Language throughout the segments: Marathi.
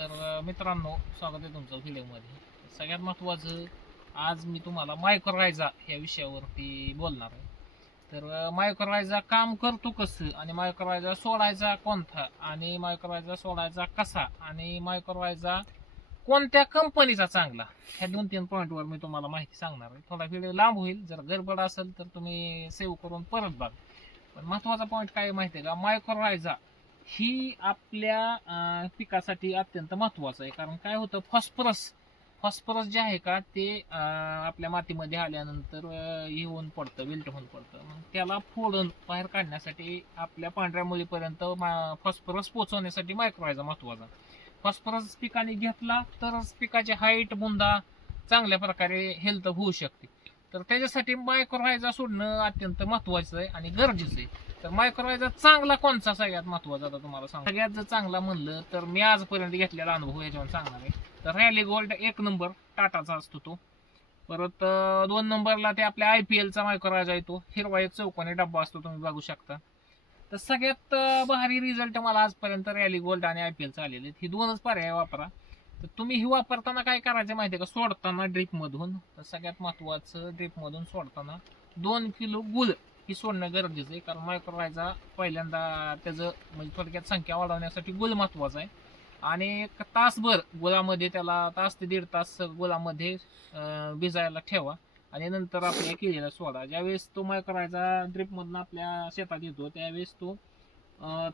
मित्रांनो, स्वागत आहे तुमचं व्हिडिओमध्ये. सगळ्यात महत्त्वाचं, आज मी तुम्हाला मायक्रोरायझा या विषयावरती बोलणार आहे. तर मायक्रोरायझा काम करतो कसं, आणि मायक्रोरायझा सोडायचा कोणता, आणि मायक्रोरायझा सोडायचा कसा, आणि मायक्रोरायझा कोणत्या कंपनीचा चांगला, ह्या 2-3 पॉईंटवर मी तुम्हाला माहिती सांगणार आहे. थोडा व्हिडिओ लांब होईल, जर गडबड असेल तर तुम्ही सेव्ह करून परत बघा. पण महत्त्वाचा पॉईंट काय माहिती आहे का, मायक्रोरायझा ही आपल्या पिकासाठी अत्यंत महत्वाचं आहे. कारण काय होतं, फॉस्फरस जे आहे का ते आपल्या मातीमध्ये आल्यानंतर येऊन पडतं, विल्ट होऊन पडतं. मग त्याला फोडून बाहेर काढण्यासाठी आपल्या पांढऱ्या मुळीपर्यंत फॉस्फरस पोहोचवण्यासाठी मायक्रोरायझा महत्वाचा. फॉस्फरस पिकाने घेतला तरच पिकाची हाईट, बुंदा चांगल्या प्रकारे हेल्थ होऊ शकते. तर त्याच्यासाठी मायक्रोरायझा सोडणं अत्यंत महत्वाचं आहे आणि गरजेचं आहे. तर मायक्रोरायझा चांगला कोणचा सगळ्यात महत्वाचा, आता तुम्हाला सांग. सगळ्यात जर चांगला म्हणलं तर मी आजपर्यंत घेतलेला अनुभव याच्यावर सांगणार आहे. तर रॅली गोल्ड 1 नंबर टाटाचा असतो तो. परत 2 नंबरला ते आपल्या IPLचा मायक्रोरायझा येतो, हिरवा एक चौकोनी डब्बा असतो, तुम्ही बघू शकता. तर सगळ्यात भारी रिझल्ट मला आजपर्यंत रॅली गोल्ड आणि IPLचा आलेले आहेत. ही 2च पर्याय वापरा. तर तुम्ही ही वापरताना काय करायचं माहिती आहे का, सोडताना ड्रीप मधून, तर सगळ्यात महत्वाचं ड्रीप मधून सोडताना 2 किलो गुळ ही सोडणं गरजेचं आहे. कारण मायक्रोरायझा पहिल्यांदा त्याचं म्हणजे थोडक्यात संख्या वाढवण्यासाठी गुळ महत्वाचा आहे. आणि 1 तासभर गुळामध्ये, त्याला तास ते 1.5 तास गुळामध्ये भिजायला ठेवा आणि नंतर आपल्या केळीला सोडा. ज्यावेळेस तो मायक्रोरायझा ड्रीप मधून आपल्या शेतात येतो त्यावेळेस तो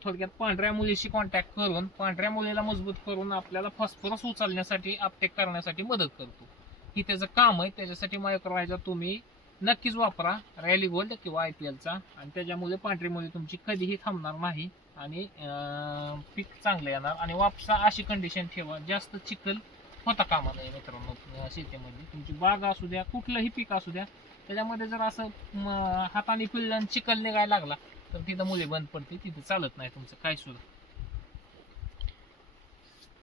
थोडक्यात पांढऱ्या मुळीशी कॉन्टॅक्ट करून, पांढऱ्या मुळीला मजबूत करून आपल्याला फॉस्फरस उचलण्यासाठी, अपटेक करण्यासाठी मदत करतो. ही त्याचं काम आहे. त्याच्यासाठी मायक्रोरायझा तुम्ही नक्कीच वापरा, रॅली गोल्ड किंवा IPLचा. आणि त्याच्यामुळे पांढरी मुळी तुमची कधीही थांबणार नाही आणि पीक चांगलं येणार. आणि वापसा अशी कंडिशन ठेवा, जास्त चिखल होता कामा नये मित्रांनो. शेतीमध्ये तुमची बाग असू द्या, कुठलंही पीक असू द्या, त्याच्यामध्ये जर असं हाताने पिळलं चिखल निघायला लागला तर तिथं मुली बंद पडते, तिथं चालत नाही तुमचं काय सुद्धा.